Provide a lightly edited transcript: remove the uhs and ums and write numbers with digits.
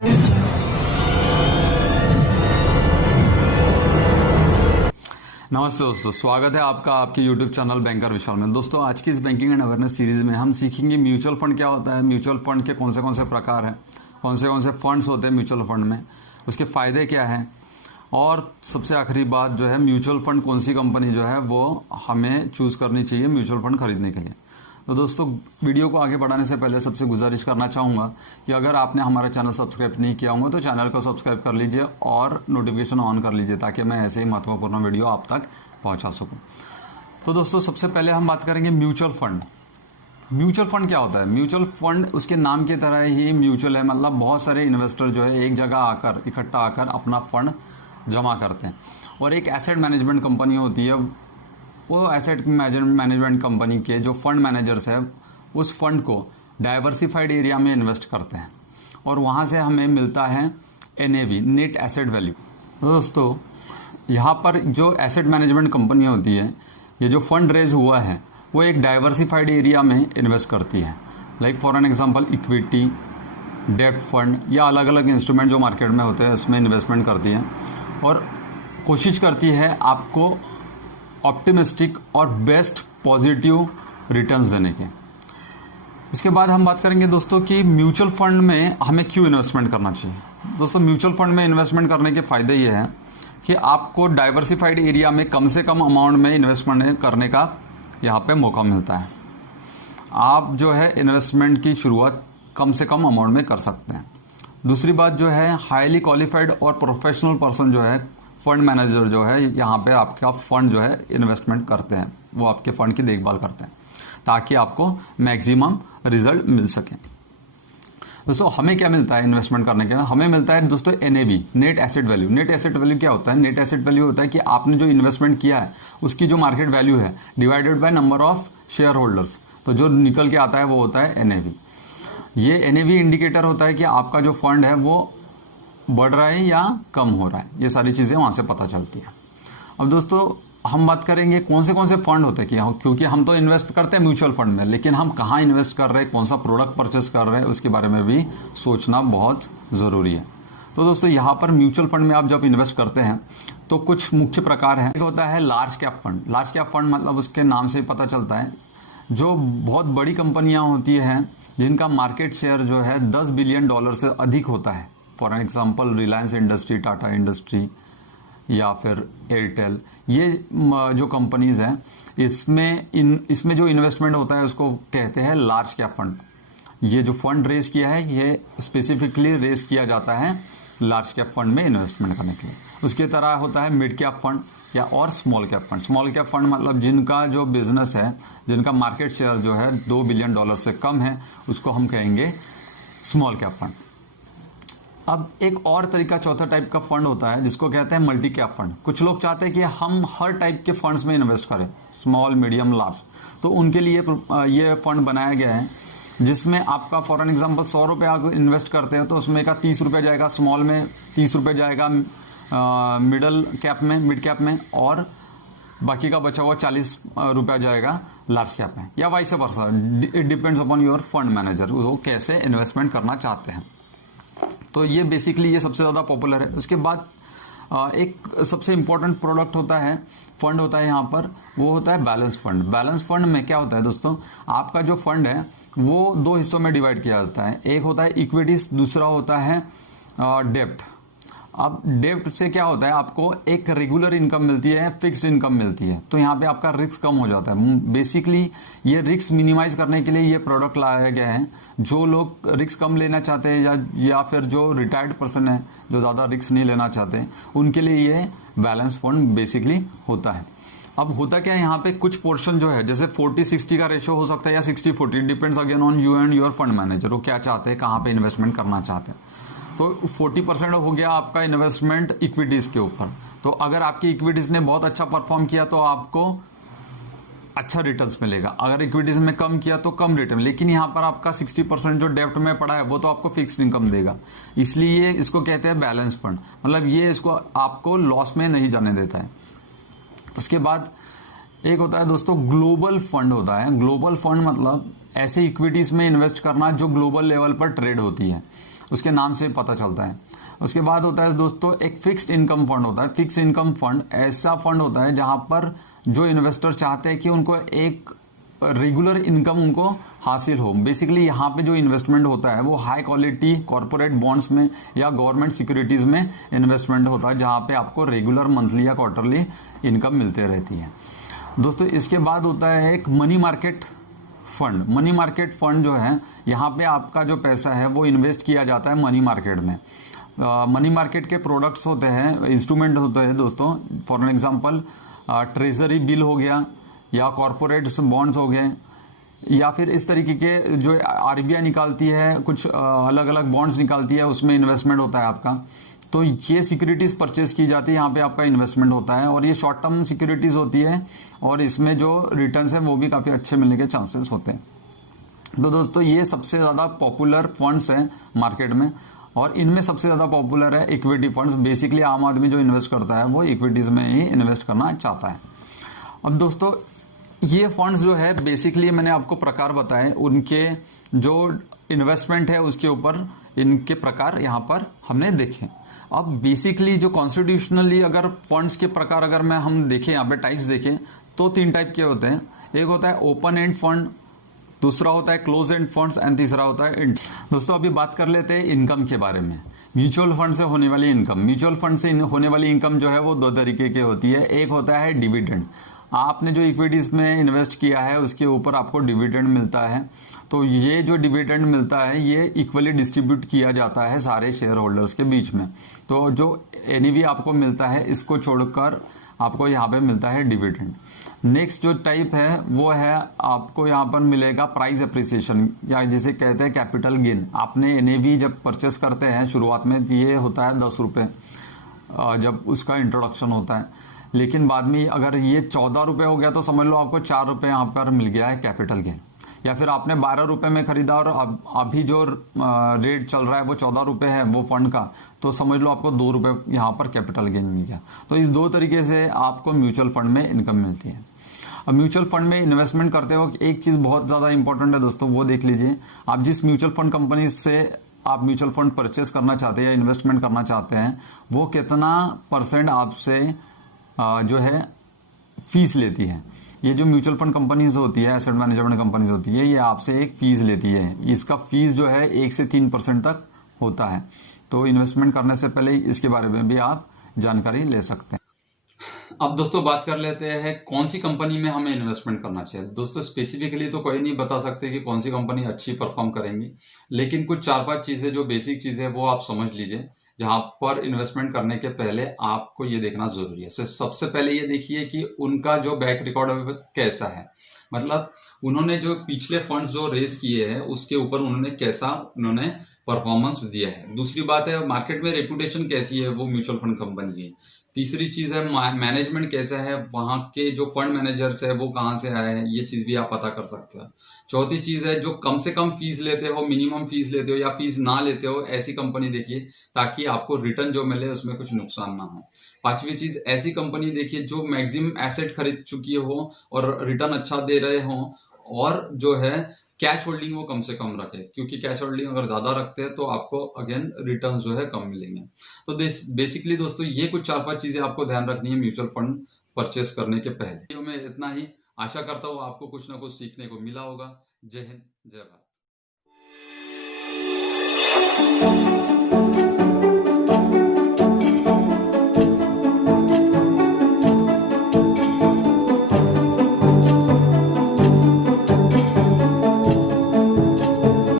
नमस्ते दोस्तों, स्वागत है आपका आपके YouTube चैनल बैंकर विशाल में। दोस्तों, आज की इस बैंकिंग एंड अवेयरनेस सीरीज में हम सीखेंगे म्यूचुअल फंड क्या होता है, म्यूचुअल फंड के कौन से प्रकार हैं, कौन से फंड्स होते हैं म्यूचुअल फंड में, उसके फायदे क्या हैं, और सबसे आखिरी बात जो है म्यूचुअल फंड कौन सी कंपनी जो है वो हमें चूज करनी चाहिए म्यूचुअल फंड खरीदने के लिए। तो दोस्तों, वीडियो को आगे बढ़ाने से पहले सबसे गुजारिश करना चाहूँगा कि अगर आपने हमारा चैनल सब्सक्राइब नहीं किया होगा तो चैनल को सब्सक्राइब कर लीजिए और नोटिफिकेशन ऑन कर लीजिए ताकि मैं ऐसे ही महत्वपूर्ण वीडियो आप तक पहुंचा सकूं। तो दोस्तों, सबसे पहले हम बात करेंगे म्यूचुअल फंड। म्यूचुअल फंड क्या होता है? म्यूचुअल फंड उसके नाम की तरह ही म्यूचुअल है, मतलब बहुत सारे इन्वेस्टर जो है एक जगह आकर इकट्ठा आकर अपना फंड जमा करते हैं। और एक एसेट मैनेजमेंट कंपनी होती है, वो एसेट मैनेजमेंट कंपनी के जो फंड मैनेजर्स है उस फंड को डाइवर्सिफाइड एरिया में इन्वेस्ट करते हैं और वहाँ से हमें मिलता है NAV, नेट एसेट वैल्यू। तो दोस्तों, यहाँ पर जो एसेट मैनेजमेंट कंपनी होती है, ये जो फंड रेज हुआ है वो एक डाइवर्सिफाइड एरिया में इन्वेस्ट करती है। Like for an example equity, डेब्ट फंड या अलग अलग इंस्ट्रूमेंट जो मार्केट में होते हैं उसमें इन्वेस्टमेंट करती है और कोशिश करती है आपको ऑप्टिमिस्टिक और बेस्ट पॉजिटिव रिटर्न्स देने के। इसके बाद हम बात करेंगे दोस्तों कि म्यूचुअल फंड में हमें क्यों इन्वेस्टमेंट करना चाहिए। दोस्तों, म्यूचुअल फंड में इन्वेस्टमेंट करने के फायदे ये हैं कि आपको डाइवर्सिफाइड एरिया में कम से कम अमाउंट में इन्वेस्टमेंट करने का यहाँ पे मौका मिलता है। आप जो है इन्वेस्टमेंट की शुरुआत कम से कम अमाउंट में कर सकते हैं। दूसरी बात जो है, हाईली क्वालिफाइड और प्रोफेशनल पर्सन जो है, फंड मैनेजर जो है यहाँ पे आपका फंड जो है इन्वेस्टमेंट करते हैं, वो आपके फंड की देखभाल करते हैं ताकि आपको मैक्सिमम रिजल्ट मिल सके। दोस्तों, हमें क्या मिलता है इन्वेस्टमेंट करने के? हमें मिलता है दोस्तों NAV, net asset value. Net asset value क्या होता है? नेट एसेट वैल्यू होता है कि आपने जो इन्वेस्टमेंट किया है उसकी जो मार्केट वैल्यू है divided by number of share holders, तो जो निकल के आता है वो होता है NAV। ये NAV इंडिकेटर होता है कि आपका जो फंड है वो बढ़ रहा है या कम हो रहा है, ये सारी चीजें वहां से पता चलती है। अब दोस्तों, हम बात करेंगे कौन से फंड होते हैं, क्योंकि हम तो इन्वेस्ट करते हैं म्यूचुअल फंड में, लेकिन हम कहाँ इन्वेस्ट कर रहे हैं, कौन सा प्रोडक्ट परचेस कर रहे हैं, उसके बारे में भी सोचना बहुत जरूरी है। तो दोस्तों, यहाँ पर म्यूचुअल फंड में आप जब इन्वेस्ट करते हैं तो कुछ मुख्य प्रकार हैं। एक होता है large cap fund. Large cap fund मतलब उसके नाम से पता चलता है जो बहुत बड़ी कंपनियां होती हैं जिनका मार्केट शेयर जो है $10 बिलियन से अधिक होता है। For example Reliance industry, Tata industry या फिर एयरटेल, ये जो कंपनीज हैं इसमें जो इन्वेस्टमेंट होता है उसको कहते हैं लार्ज कैप फंड। ये जो फंड रेज किया है ये स्पेसिफिकली रेज किया जाता है लार्ज कैप फंड में इन्वेस्टमेंट करने के लिए। उसके तरह होता है मिड कैप फंड या और small cap fund. Small cap fund मतलब जिनका जो बिजनेस है, जिनका मार्केट शेयर जो है $2 बिलियन से कम है, उसको हम कहेंगे स्मॉल कैप फंड। अब एक और तरीका, चौथा टाइप का फंड होता है जिसको कहते हैं मल्टी कैप फंड। कुछ लोग चाहते हैं कि हम हर टाइप के फंड्स में इन्वेस्ट करें, स्मॉल, मीडियम, लार्ज, तो उनके लिए ये फंड बनाया गया है जिसमें आपका फॉर एन एग्जांपल ₹100 आप इन्वेस्ट करते हैं तो उसमें का ₹30 जाएगा स्मॉल में, ₹30 जाएगा मिड कैप में और बाकी का बचा हुआ ₹40 जाएगा लार्ज कैप में, या vice versa. It depends upon your fund manager, वो कैसे इन्वेस्टमेंट करना चाहते हैं। तो ये बेसिकली ये सबसे ज्यादा पॉपुलर है। उसके बाद एक सबसे इंपॉर्टेंट प्रोडक्ट होता है, फंड होता है यहाँ पर, वो होता है बैलेंस फंड। बैलेंस फंड में क्या होता है दोस्तों, आपका जो फंड है वो 2 हिस्सों में डिवाइड किया जाता है। एक होता है इक्विटीज, दूसरा होता है डेब्ट। अब डेब्ट से क्या होता है, आपको एक रेगुलर इनकम मिलती है, फिक्स्ड इनकम मिलती है, तो यहाँ पे आपका रिस्क कम हो जाता है। बेसिकली ये रिस्क मिनिमाइज करने के लिए ये प्रोडक्ट लाया गया है। जो लोग रिस्क कम लेना चाहते हैं या फिर जो रिटायर्ड पर्सन है जो ज्यादा रिस्क नहीं लेना चाहते, उनके लिए ये बैलेंस फंड बेसिकली होता है। अब होता क्या है, यहाँ पे कुछ पोर्शन जो है जैसे 40-60 का रेशियो हो सकता है या 60-40, depends again on you and your fund manager, वो क्या चाहते हैं, कहाँ पे इन्वेस्टमेंट करना चाहते हैं। तो 40% हो गया आपका इन्वेस्टमेंट इक्विटीज के ऊपर। तो अगर आपकी इक्विटीज ने बहुत अच्छा परफॉर्म किया तो आपको अच्छा रिटर्न्स मिलेगा, अगर इक्विटीज में कम किया तो कम रिटर्न। लेकिन यहाँ पर आपका 60% जो डेब्ट में पड़ा है वो तो आपको फिक्स्ड इनकम देगा, इसलिए इसको कहते हैं बैलेंस फंड। मतलब ये इसको आपको लॉस में नहीं जाने देता है। उसके बाद एक होता है दोस्तों ग्लोबल फंड होता है। ग्लोबल फंड मतलब ऐसे इक्विटीज में इन्वेस्ट करना जो ग्लोबल लेवल पर ट्रेड होती है। उसके नाम से पता चलता है। उसके बाद होता है दोस्तों एक फिक्स्ड इनकम फंड होता है। फिक्स्ड इनकम फंड ऐसा फंड होता है जहां पर जो इन्वेस्टर चाहते हैं कि उनको एक रेगुलर इनकम उनको हासिल हो। बेसिकली यहाँ पे जो इन्वेस्टमेंट होता है वो हाई क्वालिटी कॉर्पोरेट बॉन्ड्स में या गवर्नमेंट सिक्योरिटीज में इन्वेस्टमेंट होता है, जहाँ पे आपको रेगुलर मंथली या क्वार्टरली इनकम मिलते रहती है दोस्तों। इसके बाद होता है एक money market fund. Money market fund जो है, यहाँ पे आपका जो पैसा है वो इन्वेस्ट किया जाता है मनी मार्केट में। मनी मार्केट के प्रोडक्ट्स होते हैं, इंस्ट्रूमेंट होते हैं दोस्तों। For an example treasury bill हो गया, या कॉरपोरेट बॉन्ड्स हो गए, या फिर इस तरीके के जो आरबीआई निकालती है कुछ अलग अलग बॉन्ड्स निकालती है, उसमें इन्वेस्टमेंट होता है आपका। तो ये सिक्योरिटीज परचेज की जाती है, यहाँ पे आपका इन्वेस्टमेंट होता है, और ये शॉर्ट टर्म सिक्योरिटीज होती है, और इसमें जो रिटर्न्स है वो भी काफी अच्छे मिलने के चांसेस होते हैं। तो दोस्तों ये सबसे ज्यादा पॉपुलर फंड्स हैं मार्केट में, और इनमें सबसे ज्यादा पॉपुलर है इक्विटी फंड्स। बेसिकली आम आदमी जो इन्वेस्ट करता है वो इक्विटीज में ही इन्वेस्ट करना चाहता है। अब दोस्तों ये फंड्स जो है बेसिकली मैंने आपको प्रकार बताए, उनके जो इन्वेस्टमेंट है उसके ऊपर इनके प्रकार यहाँ पर हमने देखे। अब बेसिकली जो कॉन्स्टिट्यूशनली अगर फंड्स के प्रकार अगर मैं हम देखें, यहाँ पे टाइप्स देखें, तो 3 टाइप के होते हैं। एक होता है ओपन एंड फंड, दूसरा होता है क्लोज एंड फंड्स, एंड तीसरा होता है इंड। दोस्तों अभी बात कर लेते हैं इनकम के बारे में। म्यूचुअल फंड से होने वाली इनकम। म्यूचुअल फंड से होने वाली इनकम जो है वो 2 तरीके की होती है। एक होता है डिविडेंड। आपने जो इक्विटीज में इन्वेस्ट किया है उसके ऊपर आपको डिविडेंड मिलता है। तो ये जो डिविडेंड मिलता है ये इक्वली डिस्ट्रीब्यूट किया जाता है सारे शेयर होल्डर्स के बीच में। तो जो एनईवी आपको मिलता है इसको छोड़कर आपको यहाँ पे मिलता है डिविडेंड। नेक्स्ट जो टाइप है वो है आपको यहाँ पर मिलेगा प्राइस एप्रिसिएशन, या जिसे कहते हैं कैपिटल गेन। आपने एनईवी जब परचेस करते हैं शुरुआत में ये होता है 10 रुपये जब उसका इंट्रोडक्शन होता है, लेकिन बाद में अगर ये 14 रुपये हो गया तो समझ लो आपको 4 रुपये यहाँ पर मिल गया है कैपिटल गेन। या फिर आपने 12 रुपये में खरीदा और अभी जो रेट चल रहा है वो 14 रुपये है वो फंड का, तो समझ लो आपको 2 रुपये यहाँ पर कैपिटल गेन मिल गया। तो इस 2 तरीके से आपको म्यूचुअल फंड में इनकम मिलती है। अब म्यूचुअल फंड में इन्वेस्टमेंट करते वक्त एक चीज बहुत ज्यादा इंपॉर्टेंट है दोस्तों, वो देख लीजिए। आप जिस म्यूचुअल फंड कंपनी से आप म्यूचुअल फंड परचेस करना चाहते हैं या इन्वेस्टमेंट करना चाहते हैं, वो कितना % आपसे जो है फीस लेती है। ये जो म्यूचुअल फंड कंपनीज होती है, एसेट मैनेजमेंट कंपनीज होती है, ये आपसे एक फीस लेती है। इसका फीस जो है 1 से 3% तक होता है। तो इन्वेस्टमेंट करने से पहले इसके बारे में भी आप जानकारी ले सकते हैं। अब दोस्तों बात कर लेते हैं कौन सी कंपनी में हमें इन्वेस्टमेंट करना चाहिए। दोस्तों स्पेसिफिकली तो कोई नहीं बता सकते कि कौन सी कंपनी अच्छी परफॉर्म करेंगी, लेकिन कुछ 4-5 चीजें जो बेसिक चीजें वो आप समझ लीजिए, जहां पर इन्वेस्टमेंट करने के पहले आपको ये देखना जरूरी है। सबसे पहले ये देखिए कि उनका जो बैक रिकॉर्ड कैसा है, मतलब उन्होंने जो पिछले फंड्स जो रेस किए हैं उसके ऊपर उन्होंने परफॉर्मेंस दिया है। दूसरी बात है मार्केट में रेपुटेशन कैसी है वो म्यूचुअल फंड कंपनी की। तीसरी चीज है मैनेजमेंट कैसा है, वहां के जो फंड मैनेजर्स है वो कहाँ से आए हैं, ये चीज भी आप पता कर सकते हो। चौथी चीज है जो कम से कम फीस लेते हो, मिनिमम फीस लेते हो या फीस ना लेते हो, ऐसी कंपनी देखिए ताकि आपको रिटर्न जो मिले उसमें कुछ नुकसान ना हो। पांचवी चीज ऐसी कंपनी देखिए जो मैक्सिमम एसेट खरीद चुकी हो और रिटर्न अच्छा दे रहे हो, और जो है कैश होल्डिंग वो कम से कम रखे, क्योंकि कैश होल्डिंग अगर ज्यादा रखते हैं तो आपको अगेन रिटर्न जो है कम मिलेंगे। तो बेसिकली दोस्तों ये कुछ 4-5 चीजें आपको ध्यान रखनी है म्यूचुअल फंड परचेस करने के पहले। वीडियो में इतना ही, आशा करता हूँ आपको कुछ ना कुछ सीखने को मिला होगा। जय हिंद, जय भारत।